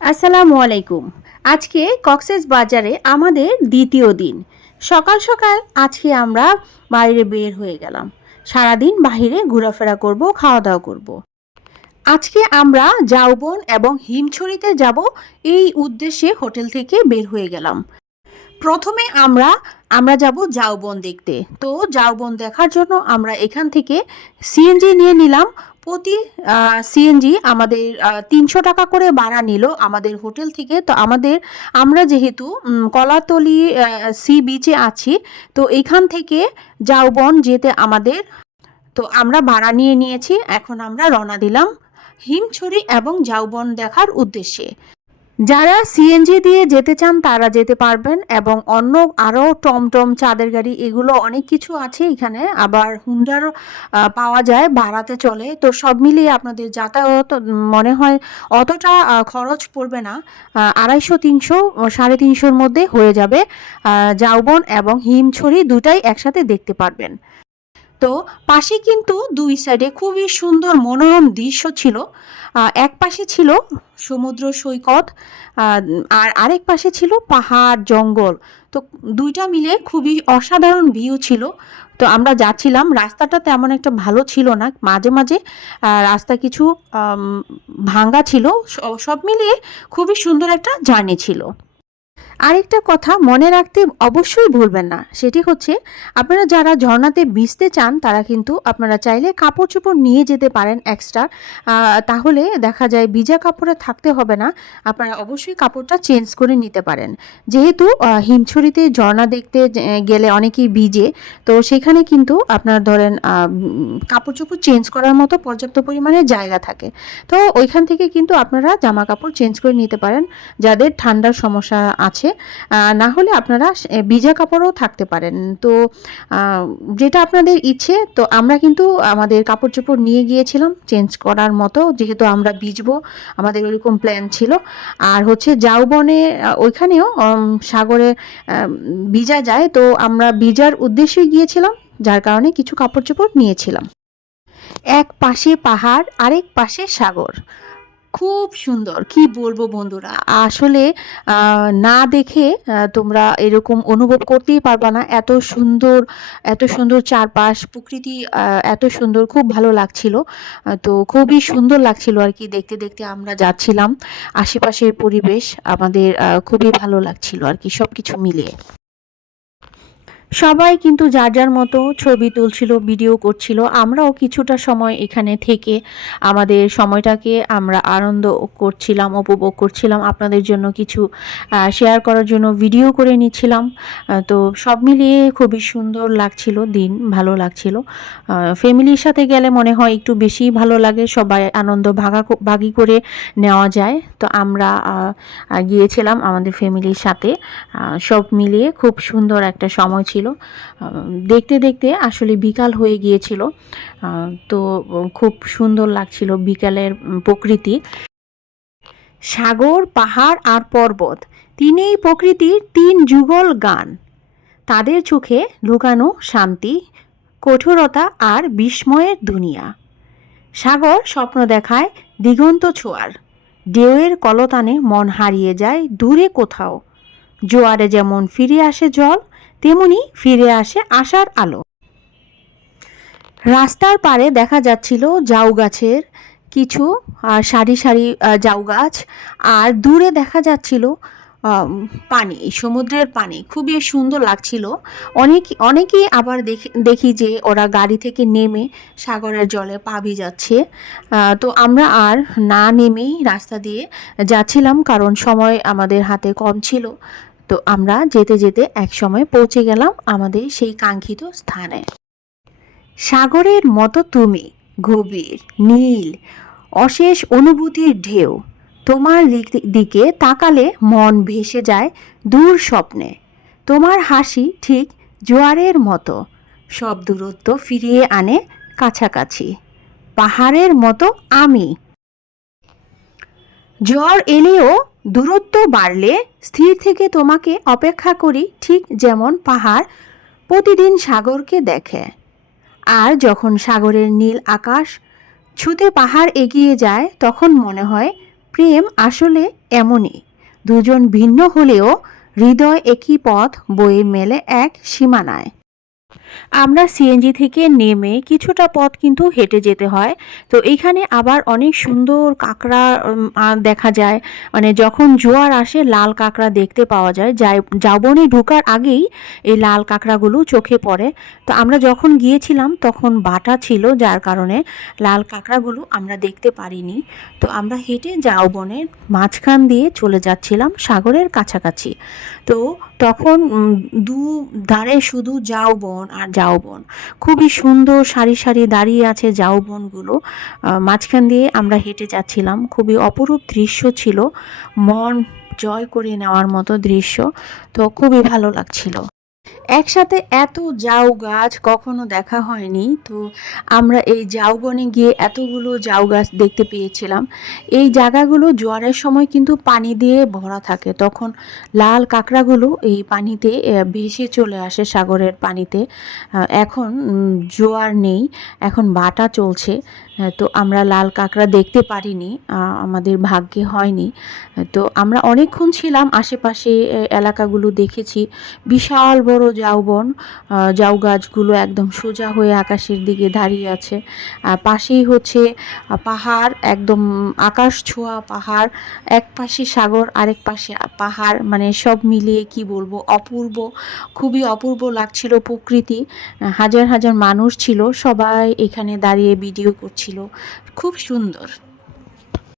আসসালামু আলাইকুম। আজকে কক্সেস বাজারে আমাদের দ্বিতীয় দিন। সকাল সকাল আজকে আমরা বাইরে বের হয়ে গেলাম। সারাদিন বাহিরে ঘোরাফেরা করব, খাওয়া দাওয়া করব। আজকে আমরা জাউবন এবং হিমছড়িতে যাব, এই উদ্দেশ্যে হোটেল থেকে বের হয়ে গেলাম। প্রথমে আমরা আমরা যাব ঝাউবন দেখতে। তো ঝাউবন দেখার জন্য আমরা এখান থেকে সিএনজি নিয়ে নিলাম। প্রতি সিএনজি আমাদের ৩০০ টাকা করে ভাড়া নিল আমাদের হোটেল থেকে। তো আমরা যেহেতু কলাতলি সি বিচে আছি, তো এখান থেকে ঝাউবন যেতে তো আমরা ভাড়া নিয়ে নিয়েছি। এখন আমরা রওনা দিলাম হিমছড়ি এবং ঝাউবন দেখার উদ্দেশ্যে। যারা সিএনজি দিয়ে যেতে চান তারা যেতে পারবেন, এবং অন্য আরও টমটম, চাঁদের গাড়ি, এগুলো অনেক কিছু আছে এখানে। আবার হুন্ডার পাওয়া যায়, ভাড়াতে চলে। তো সব মিলিয়ে আপনাদের যাতায়াত মনে হয় অতটা খরচ পড়বে না। ২৫০, ৩০০, ৩৫০-র মধ্যে হয়ে যাবে। ঝাউবন এবং হিমছড়ি দুটাই একসাথে দেখতে পারবেন। তো পাশে কিন্তু দুই সাইডে খুবই সুন্দর মনোরম দৃশ্য ছিল। এক পাশে ছিল সমুদ্র সৈকত, আর আরেক পাশে ছিল পাহাড়, জঙ্গল। তো দুইটা মিলে খুবই অসাধারণ ভিউ ছিল। তো আমরা যাচ্ছিলাম, রাস্তাটা তেমন একটা ভালো ছিল না, মাঝে মাঝে রাস্তা কিছু ভাঙ্গা ছিল। সব মিলিয়ে খুবই সুন্দর একটা জার্নি ছিল। আরেকটা কথা মনে রাখতে অবশ্যই ভুলবেন না, সেটি হচ্ছে আপনারা যারা ঝর্ণাতে ভিজতে চান তারা কিন্তু আপনারা চাইলে কাপড় চোপড় নিয়ে যেতে পারেন এক্সট্রা। তাহলে দেখা যায় ভিজা কাপড়ে থাকতে হবে না, আপনারা অবশ্যই কাপড়টা চেঞ্জ করে নিতে পারেন। যেহেতু হিমছড়িতে ঝর্ণা দেখতে গেলে অনেকেই ভিজে, তো সেখানে কিন্তু আপনার ধরেন কাপড় চোপড় চেঞ্জ করার মতো পর্যাপ্ত পরিমাণে জায়গা থাকে। তো ওইখান থেকে কিন্তু আপনারা জামা কাপড় চেঞ্জ করে নিতে পারেন যাদের ঠান্ডার সমস্যা আছে। না হলে আপনারা ভিজা কাপড়ও থাকতে পারেন। তো যেটা আপনাদের ইচ্ছে। তো আমরা কিন্তু আমাদের কাপড় চোপড় নিয়ে গিয়েছিলাম চেঞ্জ করার মতো, যেহেতু আমরা ভিজবো, আমাদের ওইরকম প্ল্যান ছিল। আর হচ্ছে ঝাউবনে ওইখানেও সাগরে ভিজা যায়, তো আমরা ভিজার উদ্দেশ্যে গিয়েছিলাম, যার কারণে কিছু কাপড় চোপড় নিয়েছিলাম। এক পাশে পাহাড়, আরেক পাশে সাগর। খুব সুন্দর, কি বলবো বন্ধুরা, আসলে না দেখে তোমরা এরকম অনুভব করতেই পারবা না। এত সুন্দর, এত সুন্দর চারপাশ, প্রকৃতি এত সুন্দর, খুব ভালো লাগছিল। তো খুবই সুন্দর লাগছিল আর কি, দেখতে দেখতে আমরা যাচ্ছিলাম। আশেপাশের পরিবেশ আমাদের খুবই ভালো লাগছিল আর কি, সব কিছু মিলিয়ে। সবাই কিন্তু যার যার মতো ছবি তুলছিল, ভিডিও করছিল। আমরাও কিছুটা সময় এখানে থেকে আমাদের সময়টাকে আমরা আনন্দ করছিলাম, উপভোগ করছিলাম। আপনাদের জন্য কিছু শেয়ার করার জন্য ভিডিও করে নিচ্ছিলাম। তো সব মিলিয়ে খুবই সুন্দর লাগছিল, দিন ভালো লাগছিল। ফ্যামিলির সাথে গেলে মনে হয় একটু বেশি ভালো লাগে, সবাই আনন্দ ভাগি করে নেওয়া যায়। তো আমরা গিয়েছিলাম আমাদের ফ্যামিলির সাথে। সব মিলিয়ে খুব সুন্দর একটা সময় ছিল। দেখতে দেখতে আসলে বিকাল হয়ে গিয়েছিল। তো খুব সুন্দর লাগছিল বিকালের প্রকৃতি। সাগর, পাহাড় আর পর্বত, তিনেই প্রকৃতির তিন যুগল গান। তাদের চোখে লুকানো শান্তি, কঠোরতা আর বিস্ময়ের দুনিয়া। সাগর স্বপ্ন দেখায় দিগন্ত ছোঁয়ার, ঢেউয়ের কলতানে মন হারিয়ে যায় দূরে কোথাও। জোয়ারে যেমন ফিরে আসে জল, তেমনি ফিরে আসে আশার আলো। রাস্তার পাড়ে দেখা যাচ্ছিল ঝাউ গাছের কিছু সারি সারি ঝাউ গাছ, আর দূরে দেখা যাচ্ছিল পানি, সমুদ্রের পানি, খুবই সুন্দর লাগছিল। অনেকেই আবার দেখি যে ওরা গাড়ি থেকে নেমে সাগরের জলে পা ভিজাচ্ছে। তো আমরা আর না নেমেই রাস্তা দিয়ে যাচ্ছিলাম, কারণ সময় আমাদের হাতে কম ছিল। তো আমরা যেতে যেতে এক সময় পৌঁছে গেলাম আমাদের সেই কাঙ্ক্ষিত স্থানে। সাগরের মতো তুমি, গভীর নীল, অশেষ অনুভূতির ঢেউ। তোমার দিকে তাকালে মন ভেসে যায় দূর স্বপ্নে। তোমার হাসি ঠিক জোয়ারের মতো, সব দূরত্ব ফিরিয়ে আনে কাছাকাছি। পাহাড়ের মতো আমি। ঝড় এলেও, দূরত্ব বাড়লে স্থির থেকে তোমাকে অপেক্ষা করি, ঠিক যেমন পাহাড় প্রতিদিন সাগরকে দেখে। আর যখন সাগরের নীল আকাশ ছুঁতে পাহাড় এগিয়ে যায়, তখন মনে হয় প্রেম আসলে এমনই, দুজন ভিন্ন হলেও হৃদয় একই পথ বয়ে মেলে এক সীমানায়। আমরা সিএনজি থেকে নেমে কিছুটা পথ কিন্তু হেঁটে যেতে হয়। তো এইখানে আবার অনেক সুন্দর কাঁকড়া দেখা যায়। মানে যখন জোয়ার আসে লাল কাঁকড়া দেখতে পাওয়া যায়। জাবনে ঢোকার আগেই এই লাল কাঁকড়াগুলো চোখে পড়ে। তো আমরা যখন গিয়েছিলাম তখন ভাটা ছিল, যার কারণে লাল কাঁকড়াগুলো আমরা দেখতে পারিনি। তো আমরা হেঁটে জাবনের মাঝখান দিয়ে চলে যাচ্ছিলাম সাগরের কাছাকাছি। তো তখন দুধারে শুধু ঝাউবন আর ঝাউবন। খুবই সুন্দর সারি, সারি দাঁড়িয়ে আছে ঝাউবনগুলো। মাঝখান দিয়ে আমরা হেঁটে যাচ্ছিলাম। খুবই অপরূপ দৃশ্য ছিল। মন জয় করে নেওয়ার মতো দৃশ্য। তো খুবই ভালো লাগছিল। একসাথে এত ঝাউ গাছ কখনো দেখা হয়নি। তো আমরা এই ঝাউবনে গিয়ে এতগুলো ঝাউ গাছ দেখতে পেয়েছিলাম। এই জায়গাগুলো জোয়ারের সময় কিন্তু পানি দিয়ে ভরা থাকে। তখন লাল কাঁকড়াগুলো এই পানিতে ভেসে চলে আসে সাগরের পানিতে। এখন জোয়ার নেই, এখন ভাটা চলছে। তো আমরা লাল কাঁকড়া দেখতে পারিনি, আমাদের ভাগ্যে হয়নি। তো আমরা অনেকক্ষণ ছিলাম আশেপাশে, এলাকাগুলো দেখেছি। বিশাল বড় ঝাউবন, ঝাউ গাছগুলো একদম সোজা হয়ে আকাশের দিকে দাঁড়িয়ে আছে। আর পাশেই হচ্ছে পাহাড়, একদম আকাশ ছোঁয়া পাহাড়। এক পাশে সাগর, আরেক পাশে পাহাড়, মানে সব মিলিয়ে কি বলবো, অপূর্ব, খুবই অপূর্ব লাগছিল প্রকৃতি। হাজার হাজার মানুষ ছিল, সবাই এখানে দাঁড়িয়ে ভিডিও করছিল। খুব সুন্দর।